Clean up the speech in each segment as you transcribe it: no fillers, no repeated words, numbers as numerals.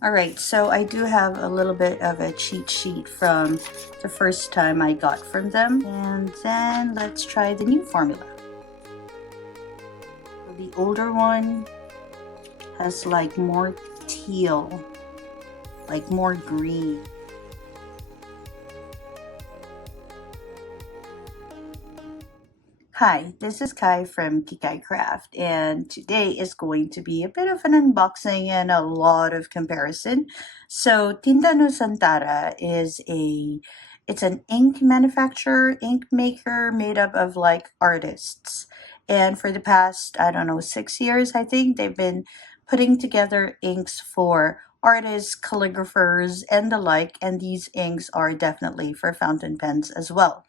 Alright, so I do have a little bit of a cheat sheet from the first time I got from them. And then let's try the new formula. The older one has like more teal, like more green. Hi, this is Kai from Kikai Craft, and today is going to be a bit of an unboxing and a lot of comparison. So Tinta Nusantara it's an ink manufacturer, ink maker made up of like artists. And for the past, I don't know, 6 years, I think they've been putting together inks for artists, calligraphers, and the like, and these inks are definitely for fountain pens as well.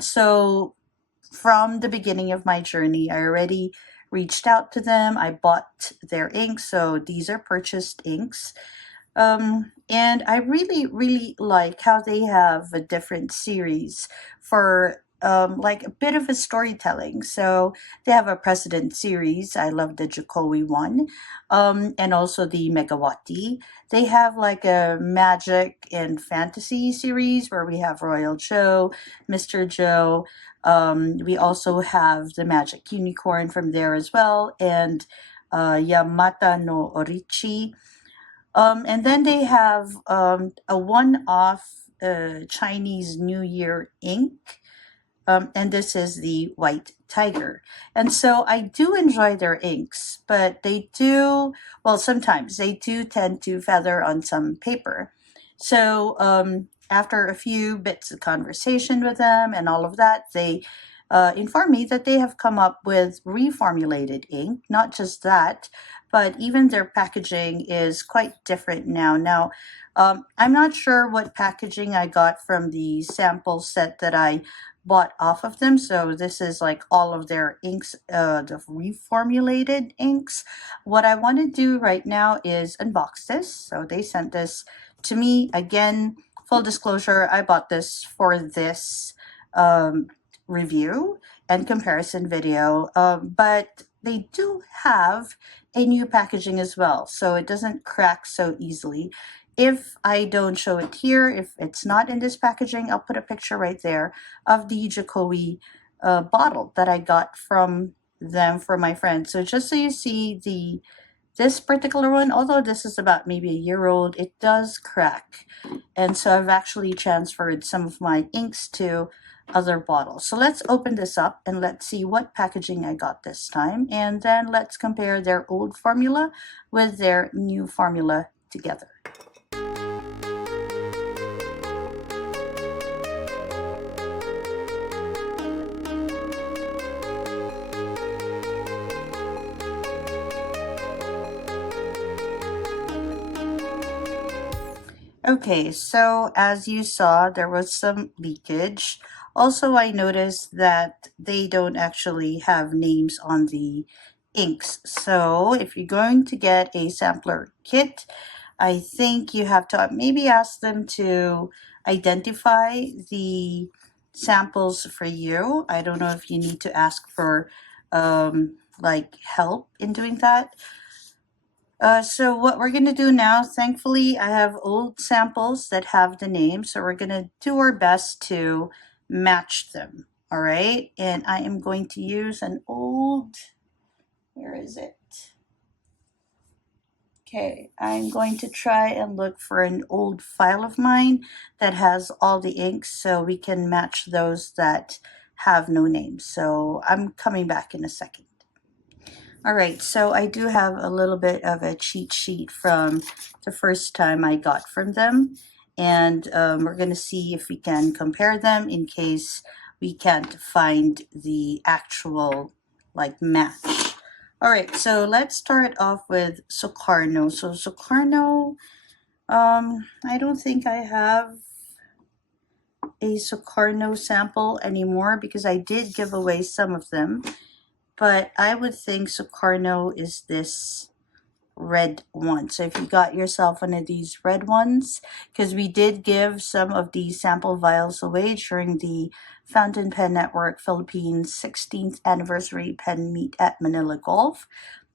So from the beginning of my journey, I already reached out to them. I bought their inks, so these are purchased inks. And I really like how they have a different series for like a bit of a storytelling. So they have a President series. I love the Jokowi one, and also the Megawati. They have like a magic and fantasy series where we have Royal Joe, Mr. Joe. We also have the Magic Unicorn from there as well, and Yamata no Orichi. And then they have a one-off Chinese New Year ink, and this is the White Tiger. And so I do enjoy their inks, but they do, well, sometimes they do tend to feather on some paper. So after a few bits of conversation with them and all of that, they inform me that they have come up with reformulated ink. Not just that, but even their packaging is quite different now. Now, I'm not sure what packaging I got from the sample set that I bought off of them. So this is like all of their inks, the reformulated inks. What I want to do right now is unbox this. So they sent this to me. Again, full disclosure, I bought this for this review and comparison video, but they do have a new packaging as well, so it doesn't crack so easily. If I don't show it here, if it's not in this packaging, I'll put a picture right there of the Jokowi bottle that I got from them for my friend. So just so you see this particular one, although this is about maybe a year old, it does crack. And so I've actually transferred some of my inks to other bottles. So let's open this up and let's see what packaging I got this time. And then let's compare their old formula with their new formula together. Okay, so as you saw, there was some leakage. Also, I noticed that they don't actually have names on the inks. So if you're going to get a sampler kit, I think you have to maybe ask them to identify the samples for you. I don't know if you need to ask for like help in doing that. So what we're going to do now, thankfully, I have old samples that have the name, so we're going to do our best to match them, all right? And I am going to use an old, where is it? Okay, I'm going to try and look for an old file of mine that has all the inks so we can match those that have no names. So I'm coming back in a second. All right, so I do have a little bit of a cheat sheet from the first time I got from them, and we're going to see if we can compare them in case we can't find the actual like match. All right, so let's start off with Sukarno. So Sukarno, I don't think I have a Sukarno sample anymore because I did give away some of them. But I would think Sukarno is this red one. So if you got yourself one of these red ones, because we did give some of these sample vials away during the Fountain Pen Network Philippines 16th anniversary pen meet at Manila Golf.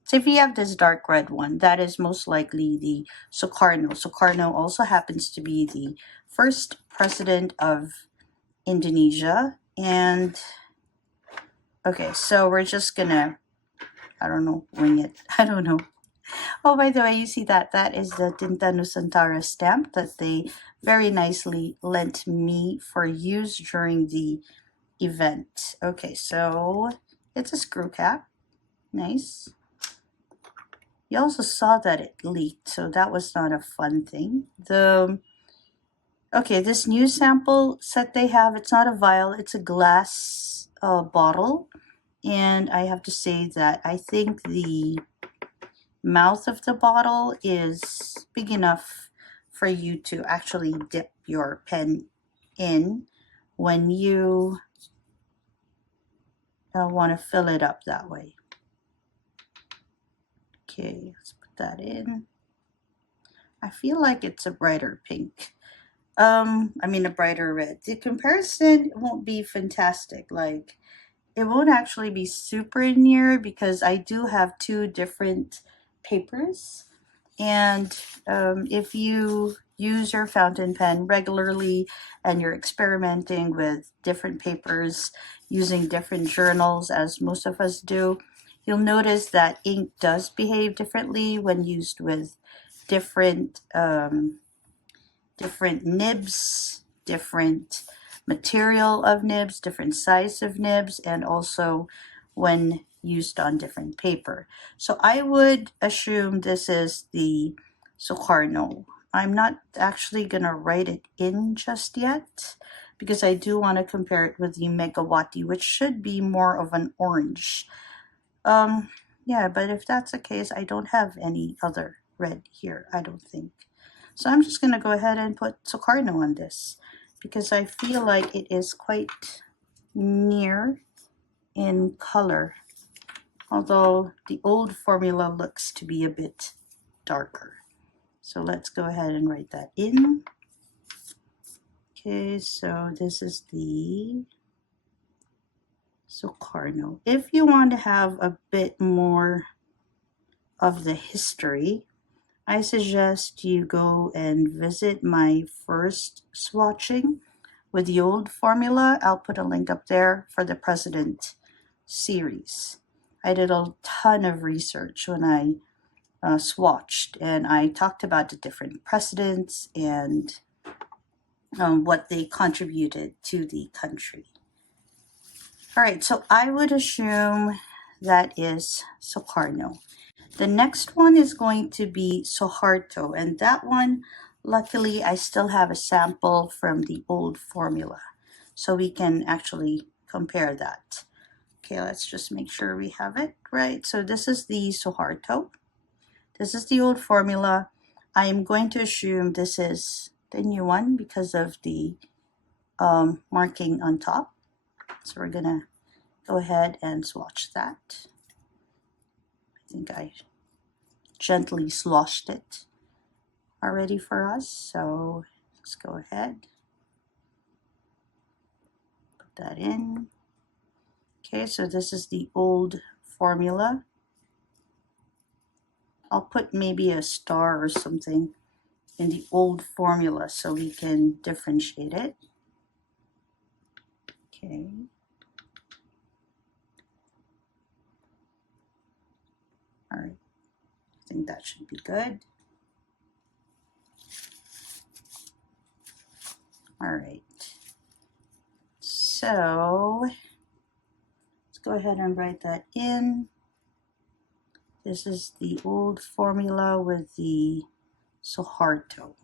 So if you have this dark red one, that is most likely the Sukarno. Sukarno also happens to be the first president of Indonesia. And okay, so we're just gonna, I don't know, wing it. I don't know. Oh, by the way, you see that? That is the Tinta Nusantara stamp that they very nicely lent me for use during the event. Okay, so it's a screw cap. Nice. You also saw that it leaked, so that was not a fun thing. Okay, this new sample set they have, it's not a vial, it's a glass bottle. And I have to say that I think the mouth of the bottle is big enough for you to actually dip your pen in when you want to fill it up that way. Okay, let's put that in. I feel like it's a brighter pink. I mean a brighter red. The comparison won't be fantastic. Like, it won't actually be super near because I do have two different papers. And if you use your fountain pen regularly and you're experimenting with different papers using different journals, as most of us do, you'll notice that ink does behave differently when used with different different nibs, different material of nibs, different size of nibs, and also when used on different paper. So I would assume this is the Sukarno. I'm not actually going to write it in just yet because I do want to compare it with the Megawati, which should be more of an orange. Yeah, but if that's the case, I don't have any other red here, I don't think. So I'm just going to go ahead and put Sukarno on this because I feel like it is quite near in color, although the old formula looks to be a bit darker. So let's go ahead and write that in. Okay, so this is the Sukarno. If you want to have a bit more of the history, I suggest you go and visit my first swatching with the old formula. I'll put a link up there for the President series. I did a ton of research when I swatched, and I talked about the different presidents and what they contributed to the country. All right, so I would assume that is Sukarno. The next one is going to be Suharto, and that one, luckily, I still have a sample from the old formula, so we can actually compare that. Okay, let's just make sure we have it right. So this is the Suharto. This is the old formula. I am going to assume this is the new one because of the marking on top. So we're gonna go ahead and swatch that. I think I gently sloshed it already for us, so let's go ahead, put that in. Okay, so this is the old formula. I'll put maybe a star or something in the old formula so we can differentiate it. Okay. All right, I think that should be good. All right, so let's go ahead and write that in. This is the old formula with the Suharto.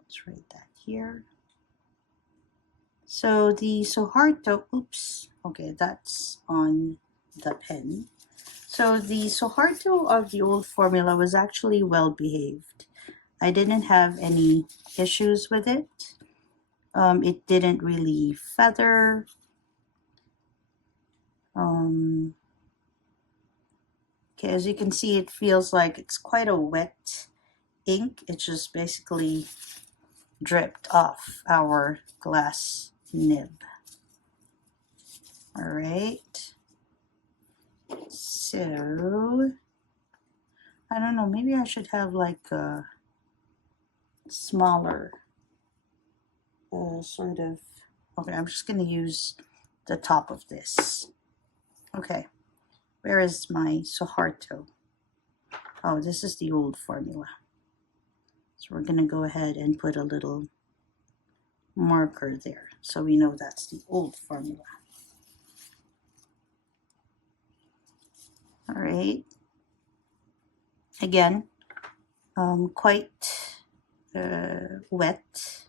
Let's write that here. So the Suharto, oops, okay, that's on the pen. So the Suharto of the old formula was actually well behaved. I didn't have any issues with it. It didn't really feather. Okay, as you can see, it feels like it's quite a wet ink. It just basically dripped off our glass nib. All right. So, I don't know, maybe I should have like a smaller sort of, okay, I'm just going to use the top of this. Okay, where is my Soharto? Oh, this is the old formula. So we're going to go ahead and put a little marker there so we know that's the old formula. All right. Again, quite wet.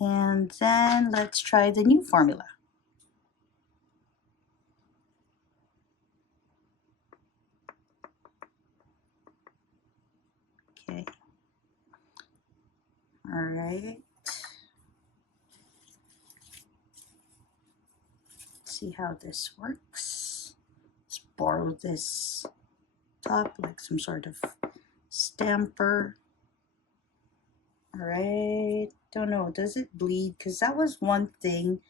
And then let's try the new formula. Okay. All right. Let's see how this works. Let's borrow this top like some sort of stamper. All right. Don't know. Does it bleed? Because that was one thing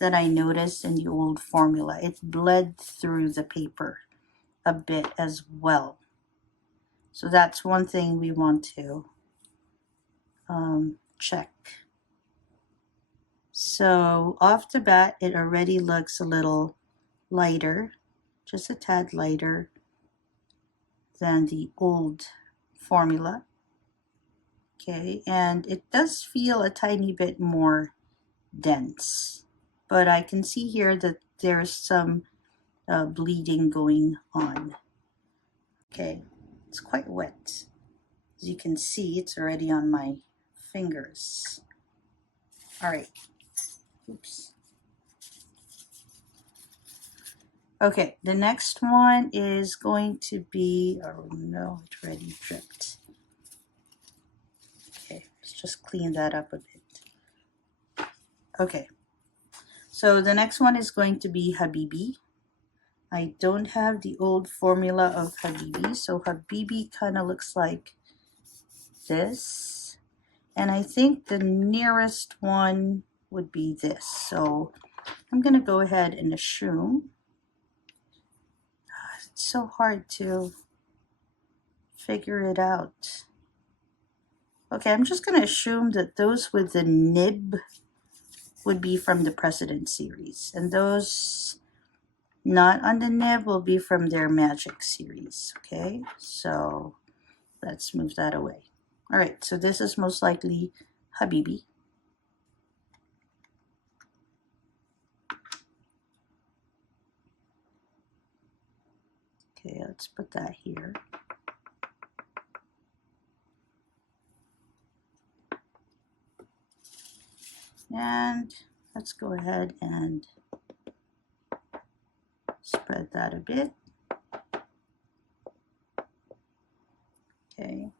that I noticed in the old formula. It bled through the paper a bit as well. So that's one thing we want to check. So off the bat, it already looks a little lighter, just a tad lighter than the old formula. Okay, and it does feel a tiny bit more dense, but I can see here that there's some bleeding going on. Okay, it's quite wet. As you can see, it's already on my fingers. All right. Oops. Okay, the next one is going to be, oh no, it already dripped. Okay, let's just clean that up a bit. Okay, so the next one is going to be Habibi. I don't have the old formula of Habibi, so Habibi kind of looks like this. And I think the nearest one would be this. So I'm going to go ahead and assume. It's so hard to figure it out. Okay, I'm just going to assume that those with the nib would be from the President series, and those not on the nib will be from their Magic series. Okay, so let's move that away. All right, so this is most likely Habibi. Okay, let's put that here. And let's go ahead and spread that a bit. Okay.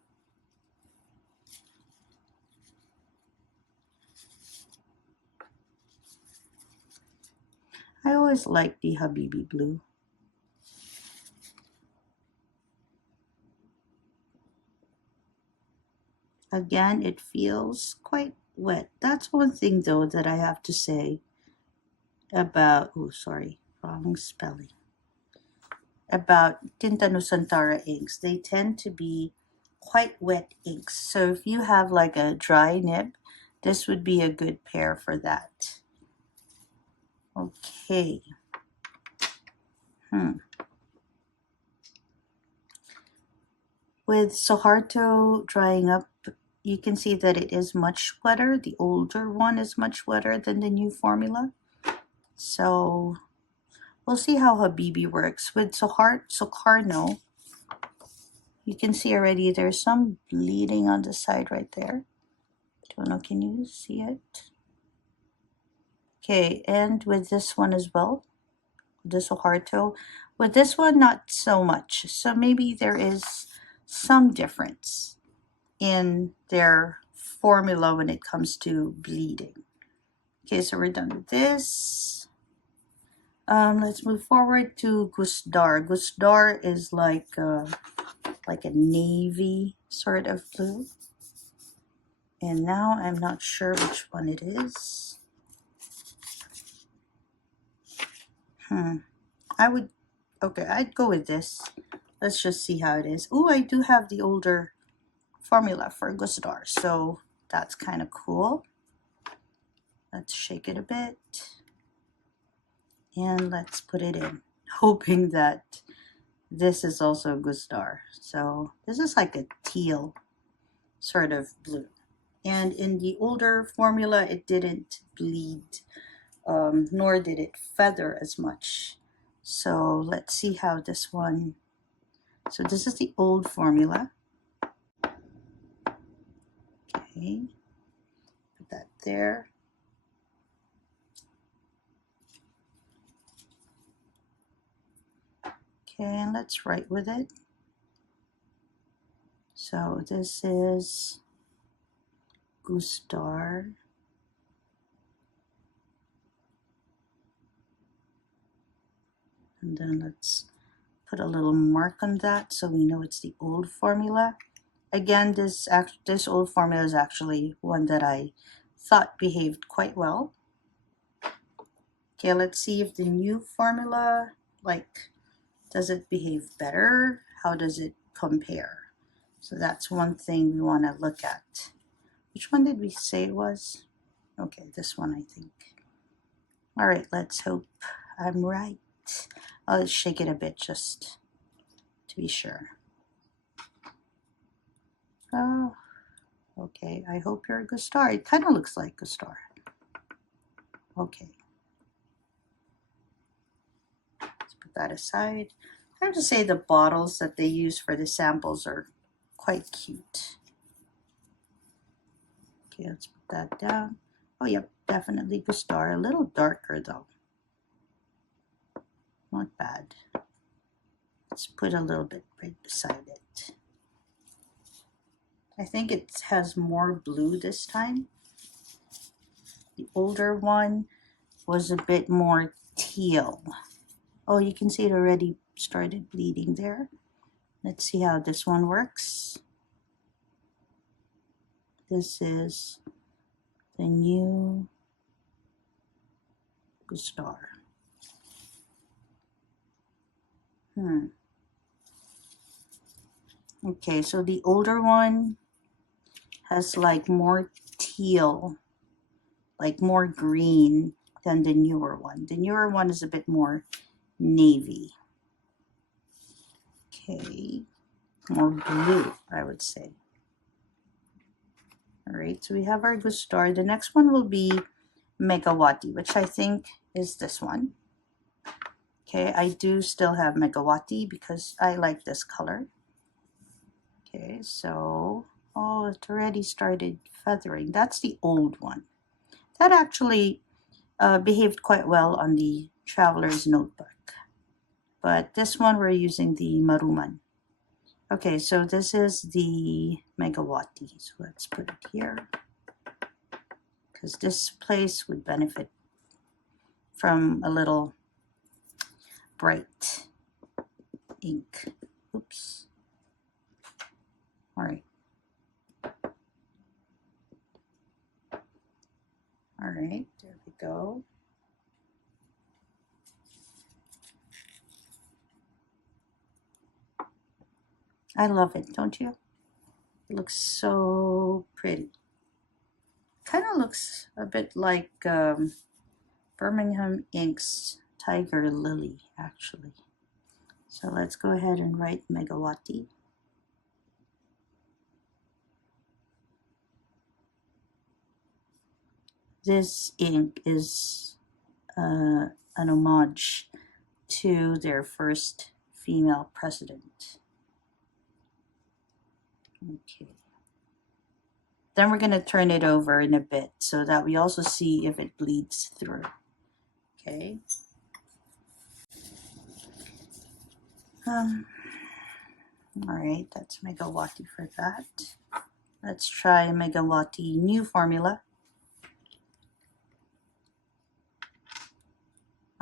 I always like the Habibi blue. Again, it feels quite wet. That's one thing though that I have to say about, oh sorry, wrong spelling. About Tinta Nusantara inks. They tend to be quite wet inks. So if you have like a dry nib, this would be a good pair for that. Okay. With Soharto drying up, you can see that it is much wetter. The older one is much wetter than the new formula. So we'll see how Habibi works. With Socarno, you can see already there's some bleeding on the side right there. Don't know, can you see it? Okay, and with this one as well, the Soharto. With this one, not so much. So maybe there is some difference in their formula when it comes to bleeding. Okay, so we're done with this. Let's move forward to Gusdar. Gusdar is like a navy sort of blue. And now I'm not sure which one it is. I would Okay, I'd go with this. Let's just see how it is. Oh, I do have the older formula for Gustar, so that's kind of cool. Let's shake it a bit. And let's put it in, hoping that this is also Gustar. So this is like a teal sort of blue. And in the older formula, it didn't bleed, nor did it feather as much. So let's see how this one, so this is the old formula. Okay, put that there. Okay, and let's write with it. So this is Gustar. And then let's put a little mark on that so we know it's the old formula. Again, this old formula is actually one that I thought behaved quite well. Okay, let's see if the new formula, like, does it behave better? How does it compare? So that's one thing we want to look at. Which one did we say it was? Okay, this one, I think. All right, let's hope I'm right. I'll shake it a bit just to be sure. Oh, okay, I hope you're a Gustar. It kind of looks like Gustar. Okay. Let's put that aside. I have to say the bottles that they use for the samples are quite cute. Okay, let's put that down. Oh, yep, definitely Gustar. A little darker though. Not bad. Let's put a little bit right beside it. I think it has more blue this time. The older one was a bit more teal. Oh, you can see it already started bleeding there. Let's see how this one works. This is the new Gustar. Okay, so the older one has like more teal, like more green than the newer one. The newer one is a bit more navy. Okay, more blue, I would say. All right, so we have our Gustar. The next one will be Megawati, which I think is this one. Okay, I do still have Megawati because I like this color. Okay, so, oh, it already started feathering. That's the old one. That actually behaved quite well on the Traveler's Notebook. But this one we're using the Maruman. Okay, so this is the Megawati. So let's put it here because this place would benefit from a little bright ink. Oops. All right. All right, there we go. I love it, don't you? It looks so pretty. Kind of looks a bit like Birmingham Inks Tiger Lily, actually. So let's go ahead and write Megawati. This ink is an homage to their first female president. Okay. Then we're going to turn it over in a bit so that we also see if it bleeds through. Okay. All right, that's Megawati for that. Let's try Megawati new formula.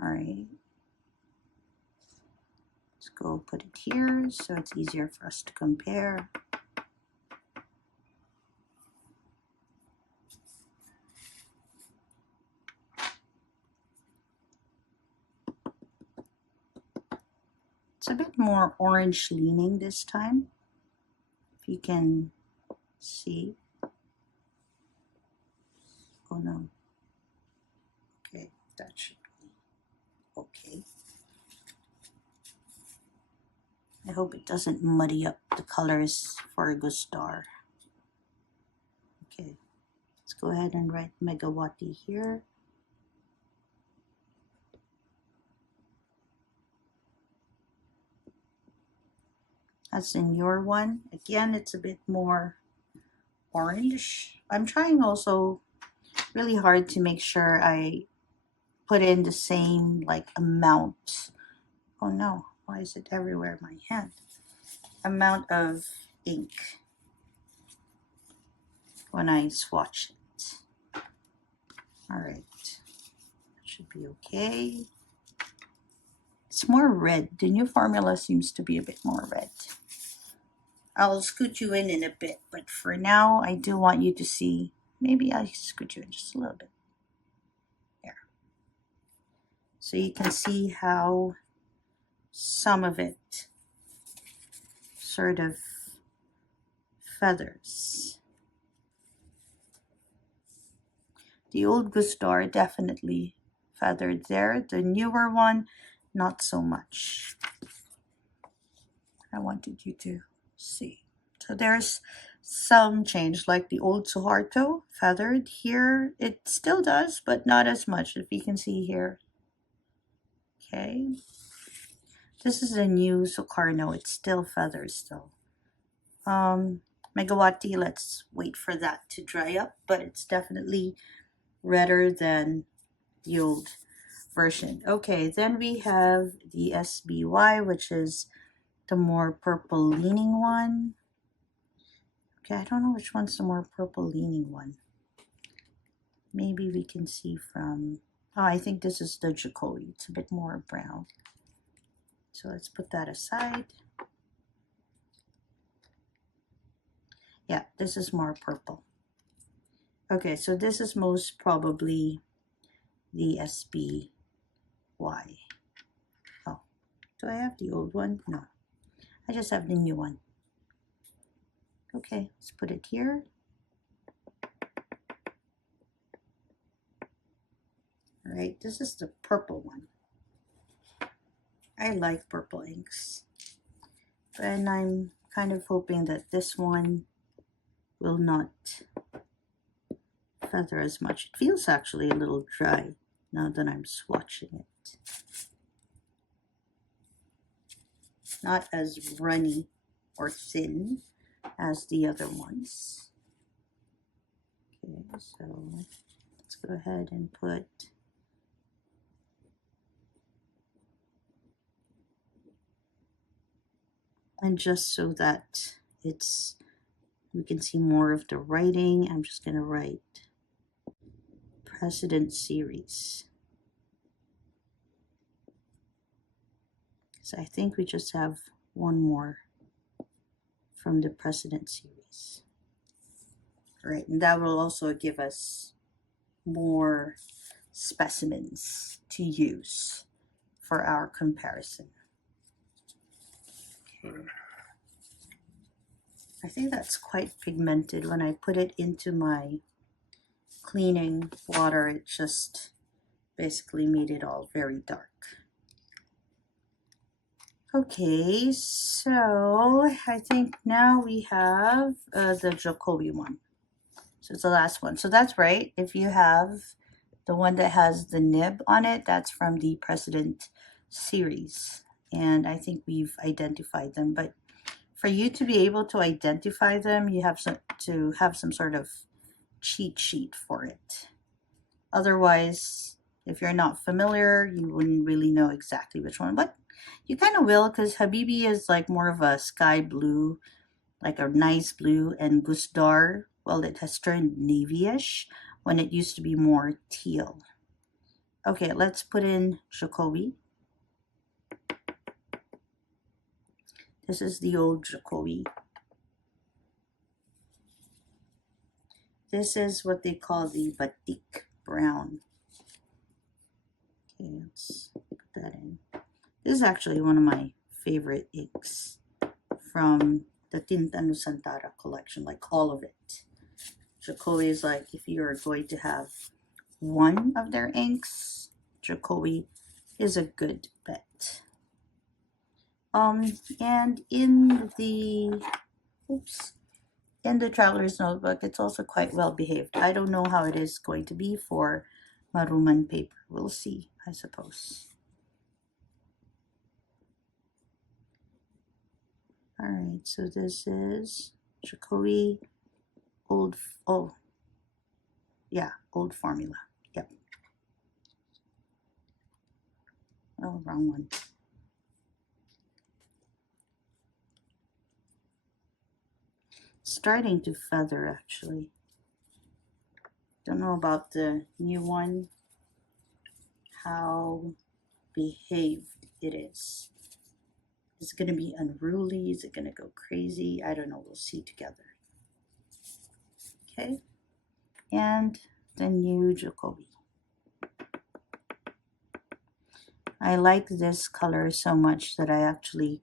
All right. Let's go put it here so it's easier for us to compare. more orange leaning this time. If you can see. Oh no. Okay, that should be okay. I hope it doesn't muddy up the colors for Gustar. Okay, let's go ahead and write Megawati here. That's in your one. Again, it's a bit more orange. I'm trying also really hard to make sure I put in the same like amount. Oh no, why is it everywhere in my hand? Amount of ink when I swatch it. All right, that should be okay. It's more red. The new formula seems to be a bit more red. I'll scoot you in a bit, but for now, I do want you to see. Maybe I'll scoot you in just a little bit. There. So you can see how some of it sort of feathers. The old Gustar definitely feathered there. The newer one, not so much. I wanted you to see. So there's some change, like the old Suharto feathered here. It still does, but not as much, if you can see here. Okay. This is a new Sukarno. It's still feathers though. Megawati, let's wait for that to dry up, but it's definitely redder than the old version. Okay, then we have the SBY, which is the more purple leaning one. Okay, I don't know which one's the more purple leaning one. Maybe we can see from, oh, I think this is the Jacoby. It's a bit more brown. So let's put that aside. Yeah, this is more purple. Okay, so this is most probably the SBY. Oh, do I have the old one? No, I just have the new one. Okay, let's put it here. All right, this is the purple one. I like purple inks, and I'm kind of hoping that this one will not feather as much. It feels actually a little dry now that I'm swatching it. Not as runny or thin as the other ones. Okay, so let's go ahead and put and just so that it's we can see more of the writing, I'm just going to write President Series. So I think we just have one more from the President Series. All right, and that will also give us more specimens to use for our comparison. Okay. I think that's quite pigmented. When I put it into my cleaning water, it just basically made it all very dark. Okay, so I think now we have the Jacoby one. So it's the last one. So that's right. If you have the one that has the nib on it, that's from the President series. And I think we've identified them. But for you to be able to identify them, you have to have some sort of cheat sheet for it. Otherwise, if you're not familiar, you wouldn't really know exactly which one. But you kind of will, because Habibi is like more of a sky blue, like a nice blue, and Gustar, well, it has turned navy-ish when it used to be more teal. Okay, let's put in Jacoby. This is the old Jacoby. This is what they call the batik brown. Okay, let's put that in. This is actually one of my favorite inks from the Tinta Nusantara collection, like all of it. Jokowi is like, if you're going to have one of their inks, Jokowi is a good bet. And in the traveler's notebook, it's also quite well behaved. I don't know how it is going to be for Maruman paper. We'll see, I suppose. All right, so this is Jokowi old formula. Yep. Oh, wrong one. Starting to feather, actually. Don't know about the new one, how behaved it is. Is it going to be unruly? Is it going to go crazy? I don't know. We'll see together. Okay. And the new Jokowi. I like this color so much that I actually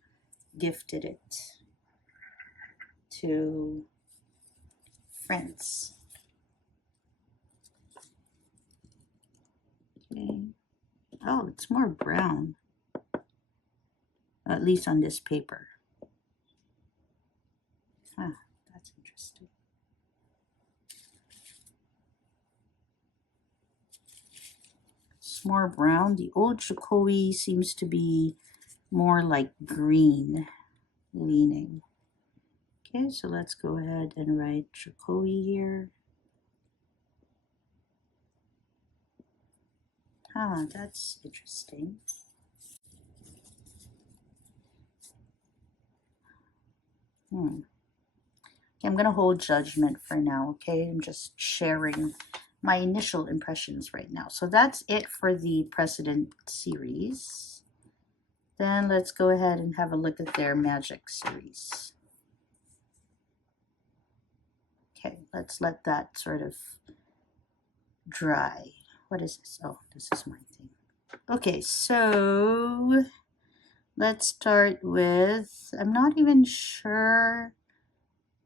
gifted it to friends. Okay. Oh, it's more brown, at least on this paper. Ah, that's interesting. It's more brown. The old Jokowi seems to be more like green leaning. Okay, so let's go ahead and write Jokowi here. Ah, that's interesting. Okay, I'm going to hold judgment for now, okay? I'm just sharing my initial impressions right now. So that's it for the President series. Then let's go ahead and have a look at their Magic series. Okay, let's let that sort of dry. What is this? Oh, this is my thing. Okay, so let's start with, I'm not even sure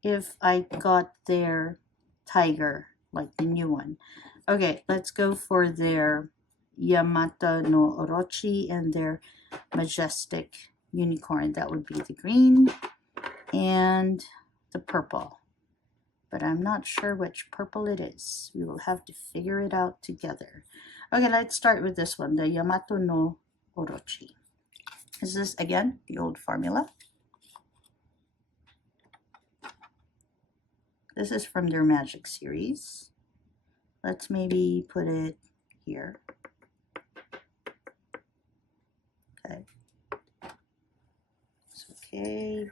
if I got their tiger, like the new one. Okay, let's go for their Yamata no Orochi and their majestic unicorn. That would be the green and the purple. But I'm not sure which purple it is. We will have to figure it out together. Okay, let's start with this one, the Yamato no Orochi. Is this, again, the old formula? This is from their Magic series. Let's maybe put it here. Okay. It's okay.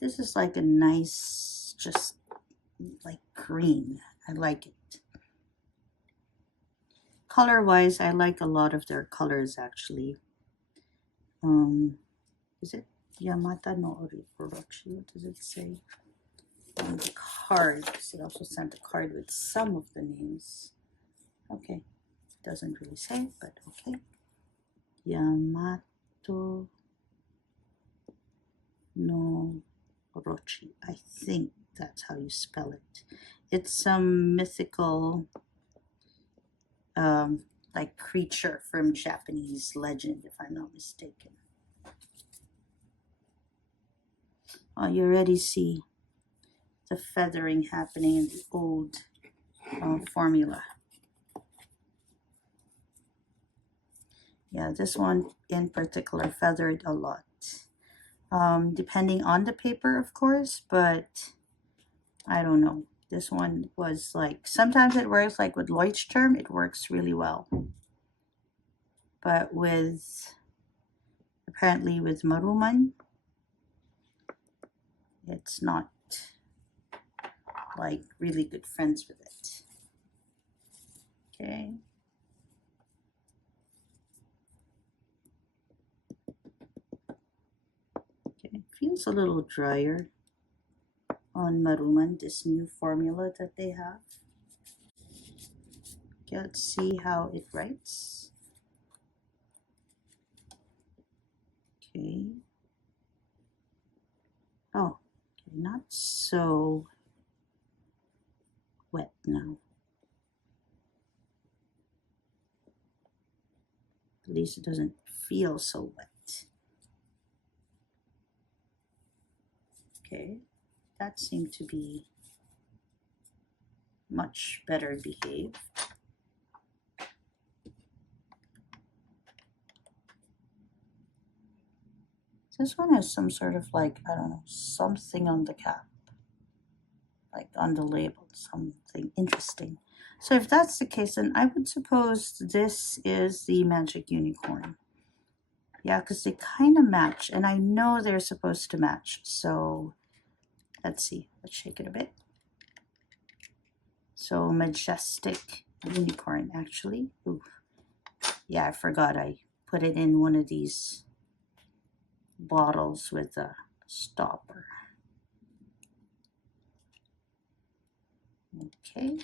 This is like a nice, just like green. I like it. Color-wise, I like a lot of their colors actually. Is it Yamata no Orochi? What does it say on the card? They also sent a card with some of the names. Okay, doesn't really say, but okay. Yamato no Orochi. I think that's how you spell it. It's some mythical like creature from Japanese legend, if I'm not mistaken. Oh, you already see the feathering happening in the old formula. Yeah, this one in particular feathered a lot. Depending on the paper, of course, but I don't know. This one was like, sometimes it works, like with Leuchtturm, it works really well. But with, apparently with Maruman, it's not like really good friends with it. Okay. Feels a little drier on Maruman, this new formula that they have. Okay, let's see how it writes. Okay. Oh, okay, not so wet now. At least it doesn't feel so wet. Okay, that seemed to be much better behaved. This one has some sort of like, I don't know, something on the cap, like on the label, something interesting. So if that's the case, then I would suppose this is the Magic Unicorn. Yeah, because they kind of match, and I know they're supposed to match. So let's see, let's shake it a bit. So Majestic Unicorn, actually. Ooh. Yeah, I forgot I put it in one of these bottles with a stopper. Okay.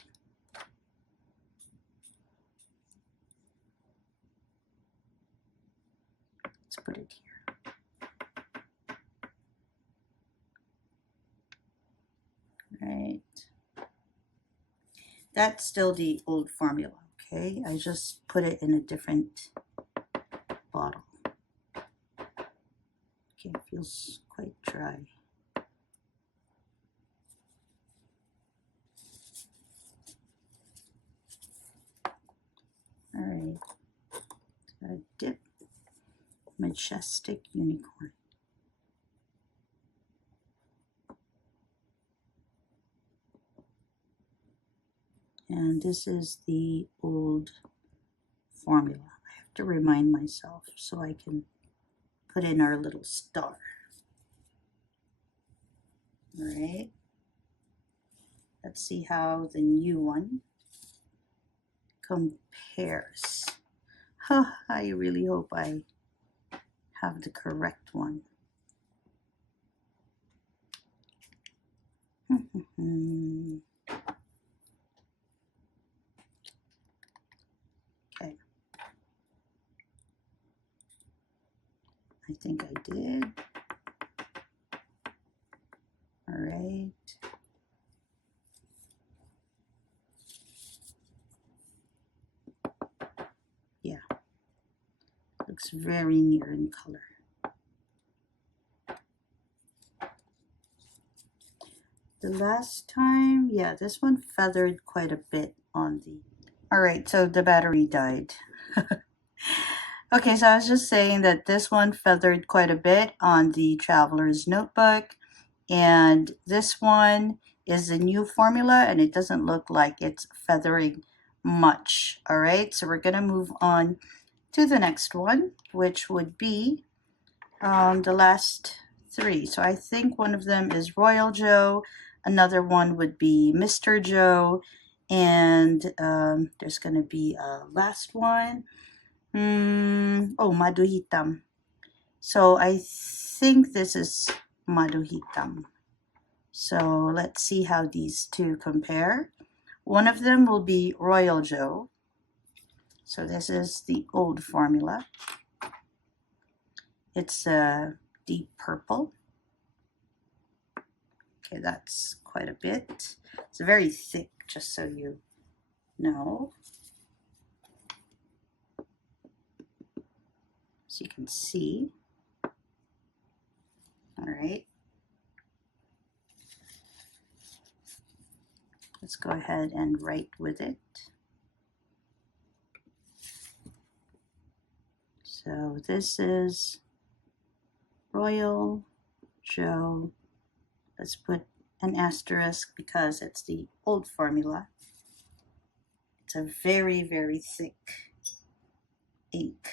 Let's put it here. Right. That's still the old formula, okay? I just put it in a different bottle. Okay, it feels quite dry. All right, got a dip. Majestic Unicorn. And this is the old formula. I have to remind myself so I can put in our little star. All right. Let's see how the new one compares. Huh, I really hope I have the correct one. Okay. I think I did. All right. Yeah. Looks very near in color. The last time, yeah, this one feathered quite a bit on the... All right, so the battery died. Okay, so I was just saying that this one feathered quite a bit on the Traveler's Notebook, and this one is a new formula, and it doesn't look like it's feathering much. All right, so we're gonna move on to the next one, which would be the last three. So I think one of them is Royal Joe, another one would be Mr. Joe, and there's going to be a last one. Oh, Madu Hitam. So I think this is Madu Hitam. So let's see how these two compare. One of them will be Royal Joe. So this is the old formula. It's a deep purple. Okay, that's quite a bit. It's very thick, just so you know. So you can see. All right. Let's go ahead and write with it. So this is Royal Joe. Let's put an asterisk because it's the old formula. It's a very, very thick ink.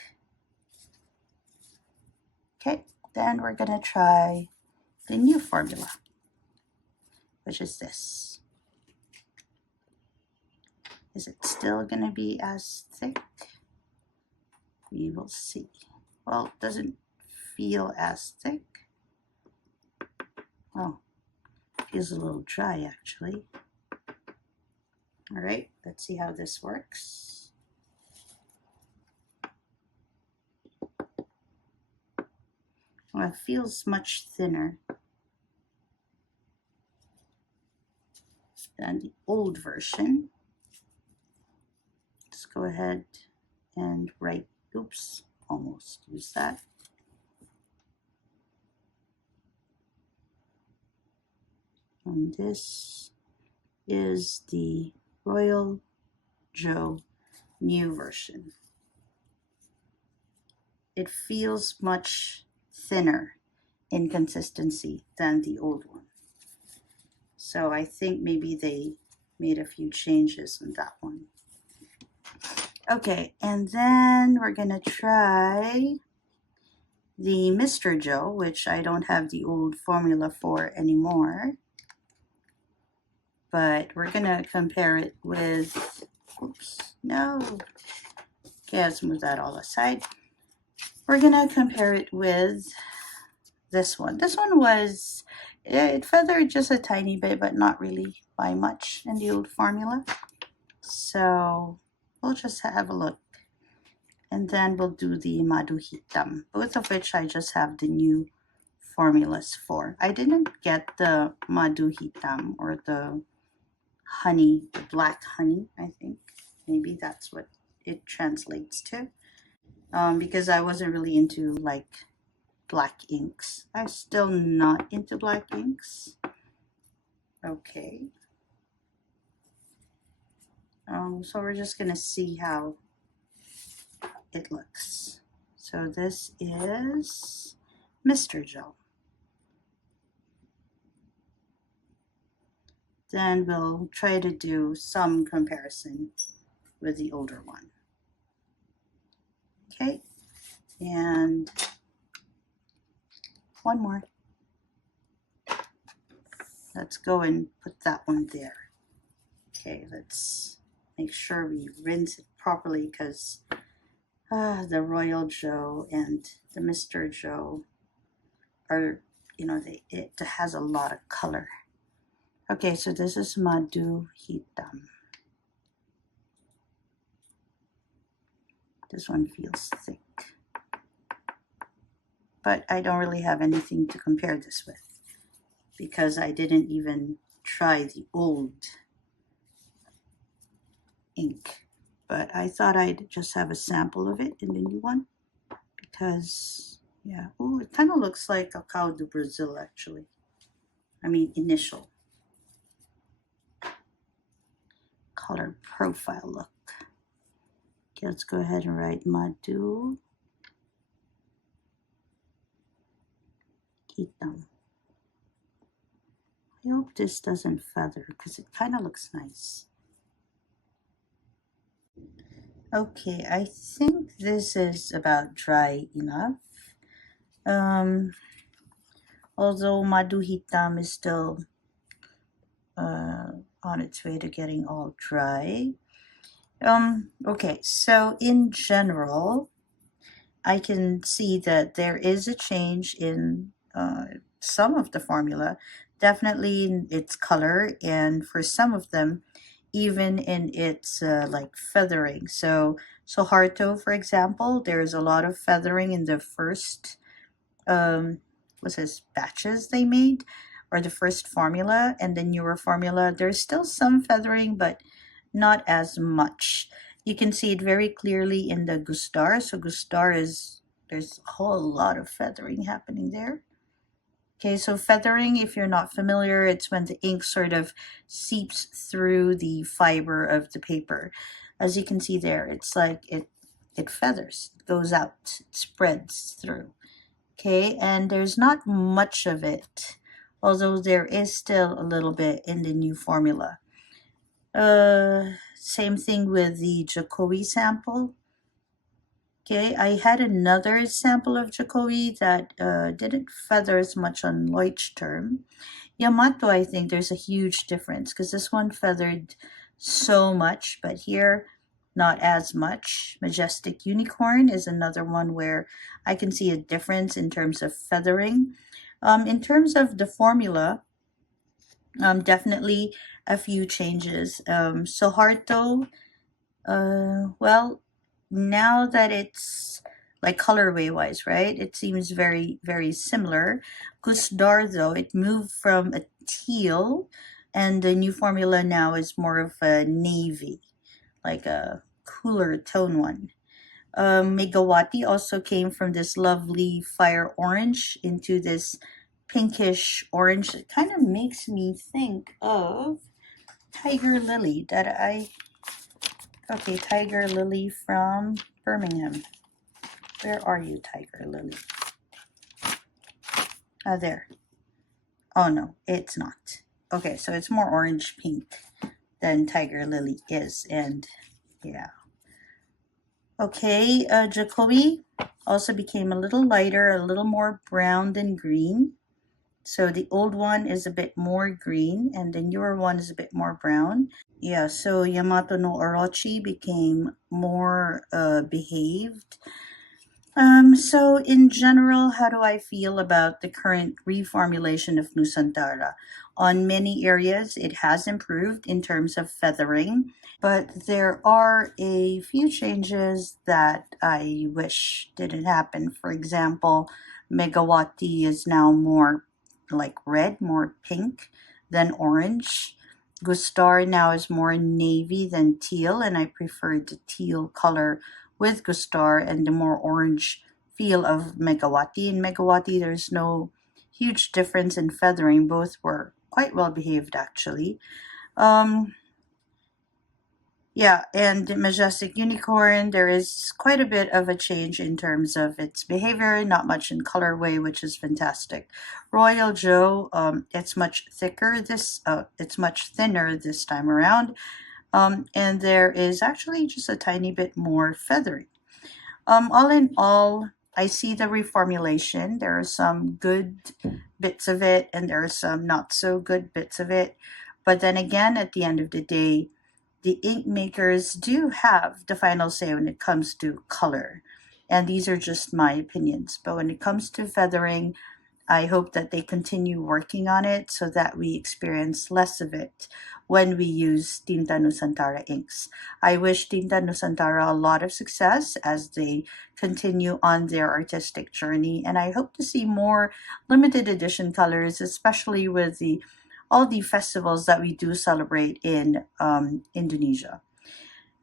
Okay, then we're gonna try the new formula, which is this. Is it still gonna be as thick? We will see. Well, it doesn't feel as thick. Oh, feels a little dry actually. All right, let's see how this works. Well, it feels much thinner than the old version. Let's go ahead and write, oops, almost use that. And this is the Royal Joe new version. It feels much thinner in consistency than the old one. So I think maybe they made a few changes on that one. Okay, and then we're gonna try the Mr. Joe, which I don't have the old formula for anymore. But we're gonna compare it with, oops, no. Okay, let's move that all aside. We're gonna compare it with this one. This one was, it feathered just a tiny bit, but not really by much in the old formula. So we'll just have a look. And then we'll do the Madu Hitam, both of which I just have the new formulas for. I didn't get the Madu Hitam or the honey, the black honey, I think. Maybe that's what it translates to. Because I wasn't really into like black inks. I'm still not into black inks. Okay. So we're just gonna see how it looks. So this is Mr. Joe. Then we'll try to do some comparison with the older one. Okay, and one more. Let's go and put that one there. Okay, let's make sure we rinse it properly because the Royal Joe and the Mr. Joe are, you know, it has a lot of color. Okay, so this is Madu Hitam. This one feels thick. But I don't really have anything to compare this with because I didn't even try the old ink. But I thought I'd just have a sample of it in the new one because, yeah, oh, it kind of looks like Cacao do Brazil actually. I mean, initial color profile look. Okay, let's go ahead and write Madu Hitam. I hope this doesn't feather because it kind of looks nice. Okay, I think this is about dry enough. Although Madu Hitam is still on its way to getting all dry. Okay, so in general, I can see that there is a change in some of the formula, definitely in its color, and for some of them, even in its like feathering. So Harto, for example, there's a lot of feathering in the first what's this, batches they made, or the first formula, and the newer formula. There's still some feathering, but not as much. You can see it very clearly in the Gustar. So Gustar is, there's a whole lot of feathering happening there. Okay, so feathering, if you're not familiar, it's when the ink sort of seeps through the fiber of the paper. As you can see there, it's like it feathers, it goes out, it spreads through. Okay, and there's not much of it, although there is still a little bit in the new formula. Same thing with the Jokowi sample. Okay, I had another sample of Jokowi that didn't feather as much on Leuchtturm. Yamato, I think there's a huge difference because this one feathered so much, but here not as much. Majestic Unicorn is another one where I can see a difference in terms of feathering. In terms of the formula, definitely a few changes. So Harto, well, now that it's like colorway wise, right? It seems very, very similar. Gusdar, though, it moved from a teal, and the new formula now is more of a navy, like a cooler tone one. Megawati also came from this lovely fire orange into this pinkish orange. It kind of makes me think of Tiger Lily that I. Okay, Tiger Lily from Birmingham. Where are you, Tiger Lily? Ah, there. Oh no, it's not. Okay, so it's more orange pink than Tiger Lily is, and yeah. Okay, Jacoby also became a little lighter, a little more brown than green. So the old one is a bit more green, and the newer one is a bit more brown. Yeah, so Yamato no Orochi became more behaved. So in general, how do I feel about the current reformulation of Nusantara? On many areas, it has improved in terms of feathering, but there are a few changes that I wish didn't happen. For example, Megawati is now more like red, more pink than orange. Gustar now is more navy than teal, and I prefer the teal color with Gustar and the more orange feel of Megawati. In Megawati, there's no huge difference in feathering. Both were quite well behaved, actually. Um, yeah, and Majestic Unicorn, there is quite a bit of a change in terms of its behavior, not much in colorway, which is fantastic. Royal Joe, it's much thinner this time around, and there is actually just a tiny bit more feathering. All in all, I see the reformulation. There are some good bits of it, and there are some not so good bits of it. But then again, at the end of the day, the ink makers do have the final say when it comes to color. And these are just my opinions. But when it comes to feathering, I hope that they continue working on it so that we experience less of it when we use Tinta Nusantara inks. I wish Tinta Nusantara a lot of success as they continue on their artistic journey, and I hope to see more limited edition colors, especially with the all the festivals that we do celebrate in Indonesia.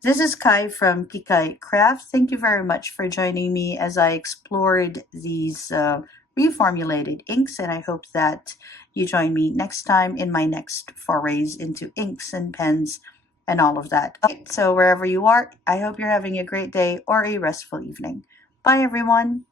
This is Kai from Kikai Craft. Thank you very much for joining me as I explored these reformulated inks, and I hope that you join me next time in my next forays into inks and pens and all of that. Okay, so wherever you are, I hope you're having a great day or a restful evening. Bye, everyone.